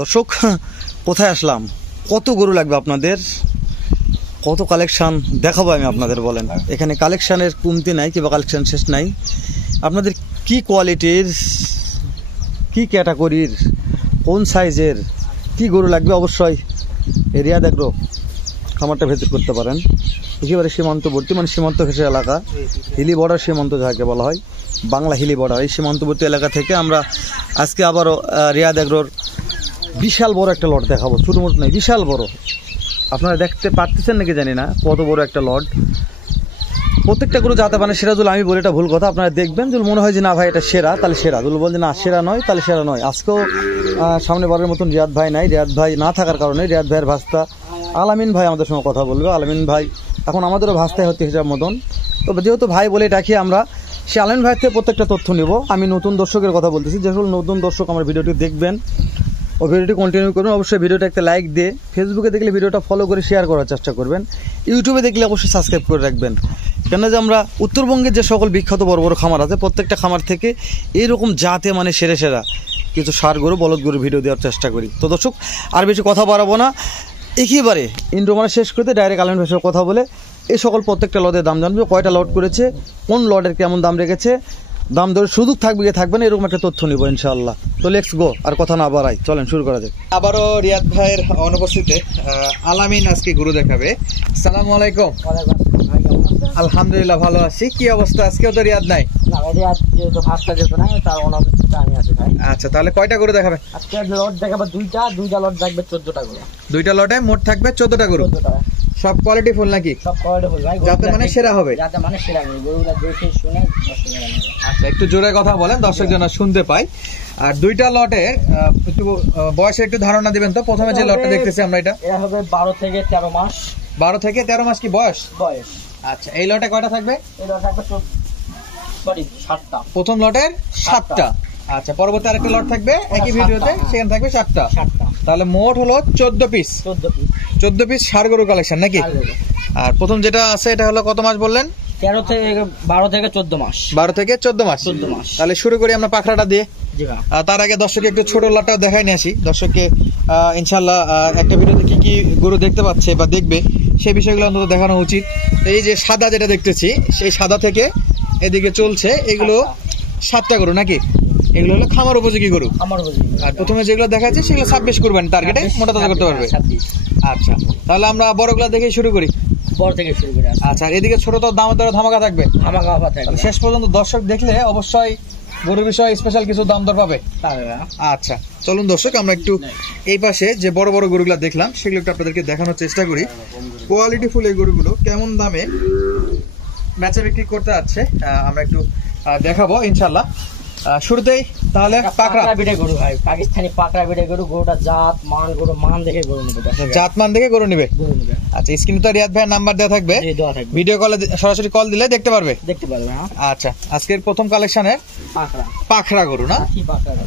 দর্শক কোথায় আসলাম, কত গরু লাগবে আপনাদের, কত কালেকশন দেখাবো আমি আপনাদের। বলেন, এখানে কালেকশানের কমতি নাই কিংবা কালেকশান শেষ নাই। আপনাদের কি কোয়ালিটির, কি ক্যাটাগরির, কোন সাইজের কি গরু লাগবে অবশ্যই এরিয়া দেখো খামারটা ভিজিট করতে পারেন। একেবারে সীমান্তবর্তী, মানে সীমান্ত ঘেঁষে এলাকা, হিলি বর্ডার সীমান্ত যাকে বলা হয়, বাংলা হিলি বর্ডার, এই সীমান্তবর্তী এলাকা থেকে আমরা আজকে আবারও রিয়াদ এগ্রোর বিশাল বড় একটা লট দেখাবো। ছোটো মোটো নয়, বিশাল বড়। আপনারা দেখতে পারতেছেন নাকি জানি না, কত বড় একটা লট। প্রত্যেকটা গরু যাতে মানে সেরা। যদি আমি বলি এটা ভুল কথা, আপনারা দেখবেন যদি মনে হয় যে না ভাই এটা সেরা, তাহলে সেরা। যদি বলছে না সেরা নয়, তাহলে সেরা নয়। আজকেও সামনে বারের মতন রিয়াদ ভাই নাই। রিয়াদ ভাই না থাকার কারণে রিয়াদ ভাইয়ের ভাস্তা আলামিন ভাই আমাদের সঙ্গে কথা বলবে। আলামিন ভাই এখন আমাদেরও ভাস্তায় হচ্ছে হিসাব মতন। তো যেহেতু ভাই বলে ডাকি আমরা, সে আলামিন ভাইয়ের থেকে প্রত্যেকটা তথ্য নেব। আমি নতুন দর্শকের কথা বলতেছি, যে সকল নতুন দর্শক আমার ভিডিওটি দেখবেন ও ভিডিওটি কন্টিনিউ করবেন। অবশ্যই ভিডিওটা একটা লাইক দিয়ে, ফেসবুকে দেখলে ভিডিওটা ফলো করে শেয়ার করার চেষ্টা করবেন। ইউটিউবে দেখলে অবশ্যই সাবস্ক্রাইব করে রাখবেন। কেন যে আমরা উত্তরবঙ্গের যে সকল বিখ্যাত বড় বড় খামার আছে, প্রত্যেকটা খামার থেকে এইরকম জাতে মানে সেরা সেরা কিছু ষাঁড় গরু, বলদ গরু ভিডিও দেওয়ার চেষ্টা করি। তো দর্শক আর বেশি কথা বাড়াবো না, একেবারে ইন্ট্রো মানে শেষ করতে ডাইরেক্ট আলামিন ভাইয়ের সাথে কথা বলে এই সকল প্রত্যেকটা লটের দাম জানবে, কয়টা লট করেছে, কোন লটের কেমন দাম রেখেছে, দাম ধরে সুযোগ থাকবে কি থাকবে না, এরকম একটা তথ্য নিব ইনশাআল্লাহ। তো লেটস গো, আর কথা না বাড়াই, চলেন শুরু করা যাক। আবারও রিয়াদ ভাইয়ের অনুপস্থিতিতে আলামিন আজকে গরু দেখাবে। আসসালামু আলাইকুম। আলহামদুলিল্লাহ ভালো আছি। কি অবস্থা? আজকেও তো রিয়াদ নাই। আচ্ছা, তাহলে কয়টা গরু দেখাবে? আজকে লট দেখাবো দুইটা লট থাকবে 14টা গরু। দুইটা লটে মোট থাকবে 14টা গরু। সব কোয়ালিটি ফুল নাকি? সব কোয়ালিটি ফুল ভাই, যাতে মানে সেরা হবে। যাতে মানে সেরা হবে, গরুটা দেখে শুনে দর্শক জানা যাবে। আচ্ছা, একটু জোরে কথা বলেন, দর্শক যেন শুনতে পাই। আর দুইটা লটে একটু বয়সের একটু ধারণা দিবেন তো। প্রথমে যে লটটা দেখতেছি আমরা, এটা হবে 12 থেকে 13 মাস। 12 থেকে 13 মাস কি বয়স? বয়স। আচ্ছা, এই লটে কয়টা থাকবে? এই লট থাকবে 7টা। প্রথম লটের 7টা। আচ্ছা, পরবর্তী আরেকটা লট থাকবে একই ভিডিওতে, সেখানে থাকবে 7টা। তাহলে মোট হলো 14 পিস। 14 পিস ষাঁড় গরু কালেকশন নাকি? আর প্রথম যেটা আছে এটা হলো কত মাস বললেন? 12 থেকে 14 মাস। 12 থেকে 14 মাস। তাহলে শুরু করি আমরা পাখরাটা দিয়ে। তার আগে দর্শককে একটু ছোট লটটাও দেখাই নিয়ে আসি দর্শককে। ইনশাল্লাহ একটা ভিডিওতে কি কি গরু দেখতে পাচ্ছে বা দেখবে সেই বিষয়গুলো অন্তত দেখানো উচিত। এই যে সাদা যেটা দেখতেছি, সেই সাদা থেকে এদিকে চলছে, এগুলো 7টা গরু নাকি? এগুলো হলো খামার উপযোগী গরু। আর প্রথমে যেগুলো দেখাচ্ছে সেগুলো 26 কুরবানি টার্গেটে মোটা তাজা করতে পারবে। আচ্ছা, তাহলে আমরা বড়গুলা দেখে শুরু করি। বড় থেকে শুরু করি। আচ্ছা, এদিকে ছোট তো দাম দর ধামাকা থাকবে। শেষ পর্যন্ত দর্শক দেখলে অবশ্যই গরুর বিষয়ে স্পেশাল কিছু দাম দর পাবে। আচ্ছা, চলুন দর্শক আমরা একটু এই পাশে যে বড় বড় গরুগুলা দেখলাম সেগুলো একটু আপনাদেরকে দেখানোর চেষ্টা করি। কোয়ালিটি ফুল এই গরুগুলো কেমন দামে বেচা বিক্রি করতে যাচ্ছে আমরা একটু দেখাবো ইনশাল্লাহ। শুরুতেই তাহলে পাকড়া বিটে গরু ভাই, পাকিস্তানি পাকড়া বিটে গরু। গরুটা জাত মান, গরু মান দেখে গরু নেবে, জাত মান দেখে গরু নেবে। আচ্ছা, স্ক্রিনে তো রিয়াদ ভাইয়ের নাম্বার দেওয়া থাকবে, ভিডিও কলে সরাসরি কল দিলে দেখতে পারবে। আচ্ছা, আজকের প্রথম কালেকশনের পাখড়া গরু না?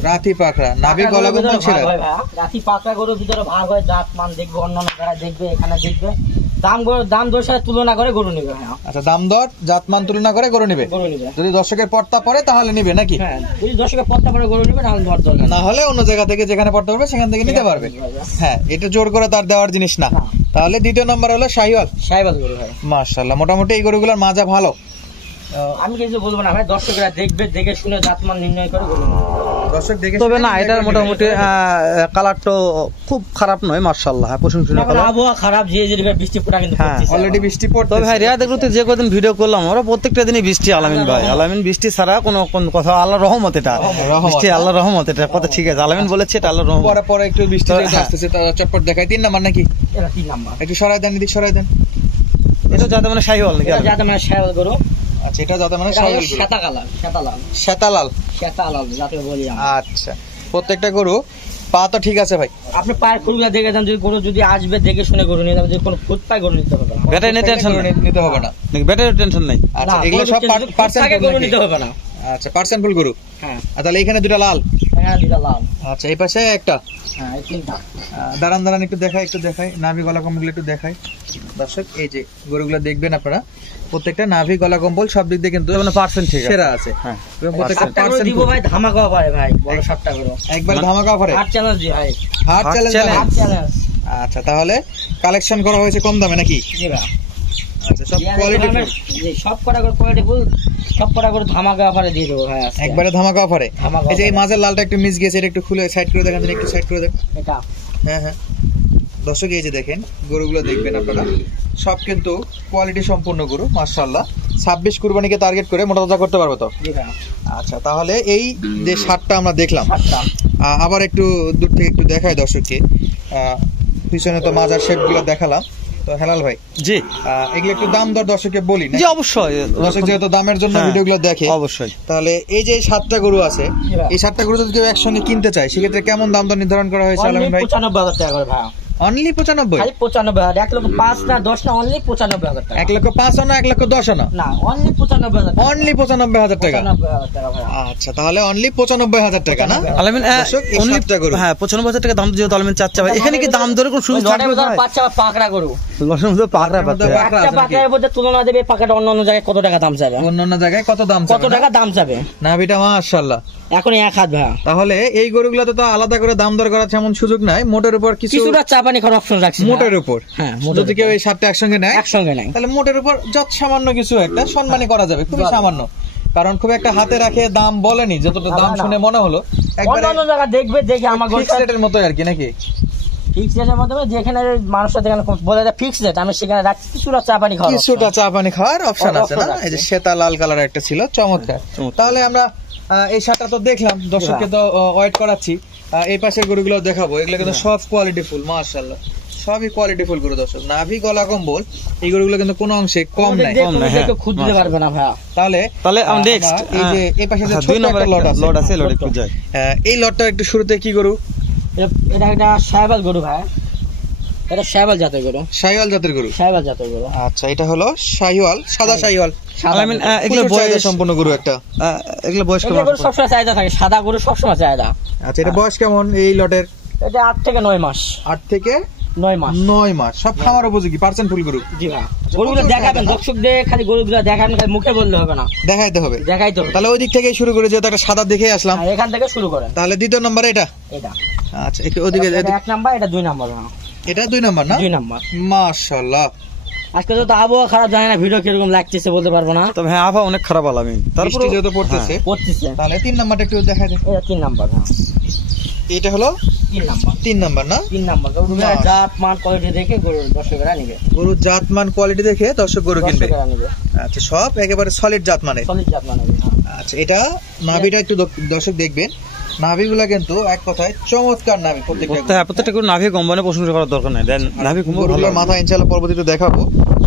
রাতি পাখড়া, নাভি গলা বন্ধন ছিল। রাতি পাকড়া গরুর ভিতরে ভাগ হয়, জাত মান দেখবে, অন্যান্য জায়গায় দেখবে, এখানে দেখবে। দাম দর সাথে তুলনা করে গরু নেবে। আচ্ছা, দাম দর জাতমান তুলনা করে গরু নেবে। যদি দর্শকের পর্তা পড়ে তাহলে নিবে নাকি? যদি দর্শকের পর্তা পড়ে গরু নেবে, না হলে অন্য জায়গা থেকে যেখানে পড়তে পারবে সেখান থেকে নিতে পারবে। হ্যাঁ, এটা জোর করে তার দেওয়ার জিনিস না। তাহলে দ্বিতীয় নম্বর হলো শাহিওয়াল গরু ভাই। মাশাআল্লাহ, মোটামুটি এই গরুগুলোর মাজা ভালো। আমি কিছু বলবো না ভাই, দর্শকরা দেখবে, দেখে শুনে জাতমান নির্ণয় করে গরু নেবে। দর্শক দেখে তবে না, এটার মোটামুটি কালারটা খুব খারাপ নয়, মাশাআল্লাহ, প্রশংসনীয় কালার। আবহাওয়া খারাপ, যে বৃষ্টি পড়া কিন্তু অলরেডি বৃষ্টি পড়ছে। তবে ভাই রিয়াদ এগ্রোতে যে কদিন ভিডিও করলাম আমরা প্রত্যেকটা দিনই বৃষ্টি। আলামিন ভাই, আলামিন বৃষ্টি ছাড়া কোনো কথা, আল্লাহর রহমত। এটা বৃষ্টি আল্লাহর রহমত, এটা কথা ঠিক আছে। আলামিন বলেছে এটা আল্লাহর রহমত। পরে পরে একটু বৃষ্টি আসতেছে, তার চটপট দেখাই। 3 নাম্বার নাকি? এটা 3 নাম্বার। একটু সরাই দেন, এদিক সরাই দেন। এটা যাতে মানে শাহিওয়াল নাকি? যাতে মানে শাহিওয়াল গরু। আচ্ছা, এটা যাতে মানে শাহিওয়াল গরু। শ্বেতালাল যাতে বলি। আচ্ছা, প্রত্যেকটা গরু পা তো ঠিক আছে ভাই। আপনি পায়ের খুলগুলো দেখে যান, যদি গরু যদি আসবে দেখে শুনে গরু নিয়ে যাবে, যদি কোনো ফুট পায় গরু নিতে হবে না। ব্যাটারি টেনশন নিতে হবে না, ব্যাটারি টেনশন নাই। আচ্ছা, এগুলো সব পার্সেন্ট গরু নিতে হবে না। আচ্ছা, পার্সেন্ট ফুল গরু। হ্যাঁ, তাহলে এখানে দুটো লাল। হ্যাঁ, দুটো লাল। আচ্ছা, এই পাশে একটা। হ্যাঁ, এই 3টা। দাঁড়ান একটু দেখাই, নাভি গলা কমগুলো একটু দেখাই। দর্শক এই যে গরুগুলো দেখবেন আপনারা, প্রত্যেকটা নাভি গলা কম্বল সব দিক দিয়ে কিন্তু পার্সেন্ট ঠিক আছে। সেরা আছে। হ্যাঁ এবং প্রত্যেকটা সাতটা গরু পার্সেন্ট দিব ভাই, ধামাকা অফারে ভাই, বড় 7টা গরু একবার ধামাকা অফারে হাট চ্যালেঞ্জ দি ভাই, হার্ড চ্যালেঞ্জ। হাট চ্যালেঞ্জ। আচ্ছা, তাহলে কালেকশন করা হয়েছে কম দামে নাকি? জি ভাই, আচ্ছা, সব কোয়ালিটি জি সব কটা গরু কোয়ালিটি ফুল, সব কটা গরু ধামাকা অফারে দিয়ে দেবো ভাই আজকে। একবারে ধামাকা অফারে। ধামাকা এই যে এই offer। মাঝের লালটা একটু মিস গেছে, এটা একটু খুলে সাইড করে দেখান, একটু সাইড করে দেন। এটা হ্যাঁ হ্যাঁ দর্শক এই যে দেখেন গরুগুলো দেখবেন আপনারা, সব কিন্তু কোয়ালিটি সম্পূর্ণ গরু মাশাআল্লাহ। 26 কুরবানিকে টার্গেট করে মোটা তাজা করতে পারবো তো? জি ভাই, আচ্ছা, তাহলে এই যে 7টা আমরা দেখলাম, 7টা আবার একটু দূর থেকে একটু দেখায় দর্শককে। পিছনে তো মাজার শেপগুলো দেখালাম। তো হেলাল ভাই, জি এগুলো একটু দাম দর দর্শককে বলি না? জি অবশ্যই, দর্শক যেহেতু দামের জন্য হ্যাঁ, ভিডিওগুলো দেখে, অবশ্যই। তাহলে এই যে 7টা গরু আছে, এই 7টা গরু যদি কেউ একসঙ্গে কিনতে চায় সেক্ষেত্রে কেমন দাম দর নির্ধারণ করা হয়েছে আলামিন ভাই? 95,000 টাকা করে ভাই, অনলি 95? খালি 95,000, 1,05,000 না 10 না, অনলি 95,000 টাকা। 1,05,000 না 1,10,000 না, না অনলি 95,000 টাকা, অনলি 95,000 টাকা। 95,000 টাকা ভাই। আচ্ছা, তাহলে অনলি 95,000 টাকা না? আলামিন দর্শক, এই only- 7টা গরু। হ্যাঁ 95,000 টাকা দাম যেহেতু আলামিন চাচ্ছে ভাই, এখানে কি দাম দরে কোনো সুযোগ ওই থাকবে লটের ভাই? বাচ্চা পাকড়া গরু, লসের মধ্যে পাকড়া পাচ্ছে। পাকড়া একটা আছে নাকি? পাকড়ার মধ্যে তুলনা দেবে, পাকড়াটা অন্য অন্য জায়গায় কত টাকা দাম যাবে, অন্যান্য জায়গায় কত দাম কত চাবে না? টাকা দাম যাবে নাভিটা মাশাআল্লাহ। এখন 1 হাত ভাই। তাহলে এই গরুগুলোতে তো আলাদা করে দাম দর করার তেমন সুযোগ নাই, মোটের উপর কিছু, কিছুটা চা পানি খাওয়ার অপশন রাখছি ভাই। মোটের উপর হ্যাঁ, মোটের যদি কেউ এই 7টা একসঙ্গে নেয় একসঙ্গে নাই। তাহলে মোটের উপর যত সামান্য কিছু একটা সম্মানী করা যাবে, খুবই সামান্য। কারণ খুব একটা হাতে রাখে দাম বলেনি, যতটা দাম না, না। শুনে মনে হলো একবারে অন্য অন্য জায়গা দেখবে, দেখে আমার ফিক্স রেটের মতো আর কি নাকি? ফিক্স রেটের মাধ্যমে যেখানে মানুষের যেখানে বলে দেয় ফিক্স রেট, আমি সেখানে রাখছি কিছুটা চা পানি খাওয়ার কিছুটা চা পানি খাওয়ার অপশন আছে না? option এই যে আছে। শ্বেতা লাল কালার একটা ছিল, চমৎকার। তাহলে আমরা এই 7টা তো দেখলাম, দর্শককে তো ওয়েট করাচ্ছি। এই পাশের গরুগুলো দেখাবো, এগুলো কিন্তু সব কোয়ালিটি ফুল মাশাআল্লাহ, সবই কোয়ালিটি ফুল গরু দর্শক। নাভি গলা কম্বল এই গরুগুলো কিন্তু কোনো অংশে কম নাই। কম নাই, হ্যাঁ। খুঁজ দিতে পারবে না ভাই। তাহলে তাহলে আমরা নেক্সট এই যে এই পাশে যে ছোট 2 নম্বর একটা লট আছে, লট আছে, লট একটু যাই। এই লটটা একটু শুরুতে কি গরু? এটা একটা শাহবাল গরু ভাই, এটা শাহবাল জাতের গরু, শাহিওয়াল জাতের গরু। শাহবাল জাতের গরু। আচ্ছা, এটা হলো শাহিওয়াল, সাদা শাহিওয়াল। সাদা আলামিন গরু। এগুলো প্রচুর চাহিদা বয়স সম্পন্ন গরু একটা। এগুলো বয়স এগুলো গরু সবসময় চাহিদা থাকে, সাদা গরু সবসময় চাহিদা। আচ্ছা, এটা বয়স কেমন এই লটের? এটা 8 থেকে 9 মাস। 8 থেকে 9 মাস। 9 মাস, সব খামার উপযোগী পার্সেন্ট ফুল গরু। জি ভাই, গরুগুলো প্রচুর দেখাবেন চাহিদা। দর্শকদের, খালি গরুগুলো দেখাবেন, খালি মুখে বললে হবে না, দেখাইতে হবে। দেখাই তো। তাহলে ওই দিক থেকে শুরু করে, যেহেতু একটা সাদা দেখে আসলাম, এখান থেকে শুরু করেন। তাহলে দ্বিতীয় নম্বরে এটা। এটা আচ্ছা, একটু ওদিকে, এটা 1 নাম্বার, এটা 2 নাম্বার। এটা 2 নম্বর না? 2 নাম্বার। মাশাআল্লাহ। আজকে তো আবহাওয়া খারাপ, জানি না ভিডিও কিরকম লাগতেছে বলতে পারবো না, তবে হ্যাঁ আবহাওয়া অনেক খারাপ আলামিন। তারপর বৃষ্টি যেহেতু পড়তেছে, পড়তেছে। তাহলে 3 নম্বরটা একটু দেখা যায়। এটা 3 নাম্বার। এটা হলো 3 নাম্বার। 3 নম্বর না? 3 নাম্বার গরুগুলো না। জাত মান কোয়ালিটি দেখে গরু দর্শকেরা নিবে, গরুর জাতমান কোয়ালিটি দেখে দর্শক গরু কিনবে। দর্শকেরা নিবে, আচ্ছা, সব একেবারে সলিড জাত মানে। সলিড জাত মানে। আচ্ছা, এটা নাভিটা একটু দর্শক দেখবেন, নাভিগুলা কিন্তু এক কথায় চমৎকার নাভি প্রত্যেকটা। প্রত্যেকটা করে নাভি কোম্পানি প্রশংসা করার দরকার নাই, দেন নাভি খুব ভালো। গরুগুলোর মাথা ইনশাআল্লাহ পরবর্তীতে দেখাবো,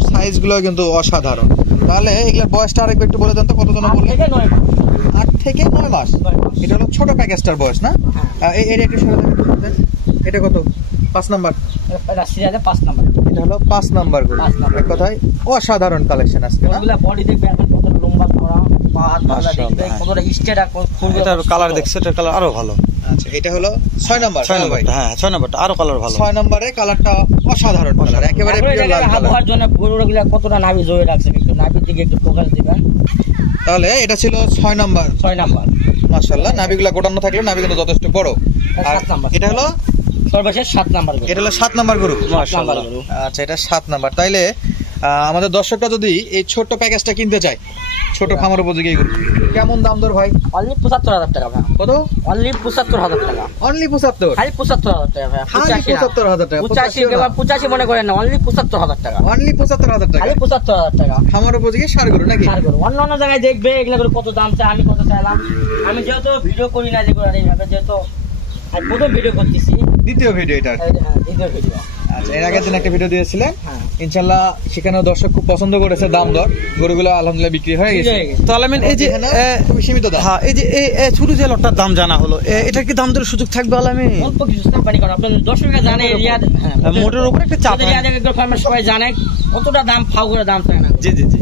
সাইজ গুলো কিন্তু অসাধারণ। তাহলে এগুলোর বয়সটা আরেকবার একটু বলে দেন তো, কত জন 8 বললেন? থেকে 9 মাস। 8 থেকে 9 মাস। 9 মাস। এটা হলো ছোট প্যাকেজটার বয়স না? হ্যাঁ। এটা একটু সরে দেন। এটা কত? 5 নাম্বার। এটা সিরিয়ালে 5 নাম্বার। এটা হলো 5 নাম্বার গরু। 5 নাম্বার। এক কথায় অসাধারণ কালেকশন আজকে না? গরুগুলা বডি দেখবে এখন কতটা লম্বা চওড়া, পা হাত পালা মাশাআল্লাহ, দেখবে হ্যাঁ। কতটা স্ট্রেট আর এটার কালার দেখছে, এটার কালার আরো ভালো। আচ্ছা, এটা হলো 6 নাম্বার। 6 নম্বরটা, হ্যাঁ 6 নম্বরটা আরো কালার ভালো। 6 নম্বরে কালারটা অসাধারণ কালার, একেবারে পিওর লাল কালার। আবহাওয়ার জন্য গরুগুলা কতটা নাভি জয়ে রাখছে, একটু নাভির দিকে একটু ফোকাস দিবেন। তাহলে এটা ছিল 6 নাম্বার। 6 নাম্বার। মাশাআল্লাহ, নাভিগুলা গোটানো থাকলে নাভি কিন্তু যথেষ্ট বড়। আর 7 নাম্বার। এটা হলো সর্বশেষ 7 নাম্বার গরু। এটা হলো 7 নাম্বার গরু। 7 নাম্বার গরু। আচ্ছা, এটা 7 নাম্বার। তাইলে আমাদের দর্শকরা যদি এই ছোট্ট প্যাকেজটা কিনতে চায়, ছোট খামার উপযোগী গরু, কেমন দাম দর ভাই? অনলি 75,000 টাকা ভাই। কত? অনলি 75,000 টাকা। অনলি 75? খালি 75,000 টাকা ভাই। খালি 75,000 টাকা। 85 মনে করেন না, অনলি 75,000 টাকা। অনলি 75,000 টাকা। খালি 75,000 টাকা। খামার উপযোগী ষাঁড় গরু নাকি? আর গরু অন্য অন্য জায়গায় দেখবে এগুলা করে কত দাম চাই, আমি কত চাইলাম। আমি যেহেতু ভিডিও করি না যেগুলো এইভাবে, যেহেতু আমি প্রথম ভিডিও করতেছি, দ্বিতীয় ভিডিও এটা। দ্বিতীয় ভিডিও। আচ্ছা, এর আগের দিন একটা ভিডিও দিয়েছিলেন, হ্যাঁ। ইনশাআল্লাহ সেখানেও দর্শক খুব পছন্দ করেছে দাম দর, গরুগুলো আলহামদুলিল্লাহ বিক্রি হয়ে গেছে। তো আলামিন এই যে খুবই সীমিত দাম। হ্যাঁ এই যে ছোট যে লটটার দাম জানা হলো, এটা কি দাম দরের সুযোগ থাকবে আলামিন? অল্প কিছু কোম্পানি করা, আপনার দর্শকরা জানে রিয়াদ, মোটের উপর একটা চাপ। রিয়াদ একদম ফার্মার সবাই জানে কতটা দাম ফাউ করে দাম চায় না। জি জি জি,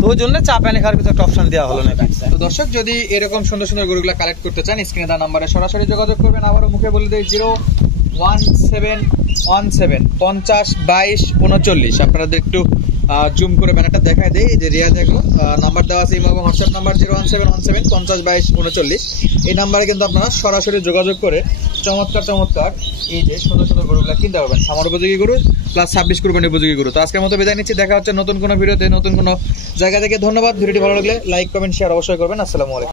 তো ওই জন্য চা পানি খাওয়ার কিছু একটা অপশন দেওয়া হলো না। তো দর্শক যদি এরকম সুন্দর সুন্দর গরুগুলো কালেক্ট করতে চান, স্ক্রিনে দেওয়া নাম্বারে সরাসরি যোগাযোগ করবেন। আবারও মুখে বলে দেই 1717 50 22 39। আপনাদের একটু জুম করে ব্যানারটা দেখায় দেই, এই যে রিয়া দেখলো নাম্বার দেওয়া আছে ইমো এবং হোয়াটসঅ্যাপ নাম্বার 01717 50 22 39। এই নাম্বারে কিন্তু আপনারা সরাসরি যোগাযোগ করে চমৎকার এই যে সুন্দর সুন্দর গরুগুলা কিনতে পারবেন। খামার উপযোগী গরু প্লাস 26 কুরবানি উপযোগী গরু। তো আজকের মতো বিদায় নিচ্ছি, দেখা হচ্ছে নতুন কোনো ভিডিওতে নতুন কোনো জায়গা থেকে। ধন্যবাদ। ভিডিওটি ভালো লাগলে লাইক কমেন্ট শেয়ার অবশ্যই করবেন। আসসালামু আলাইকুম।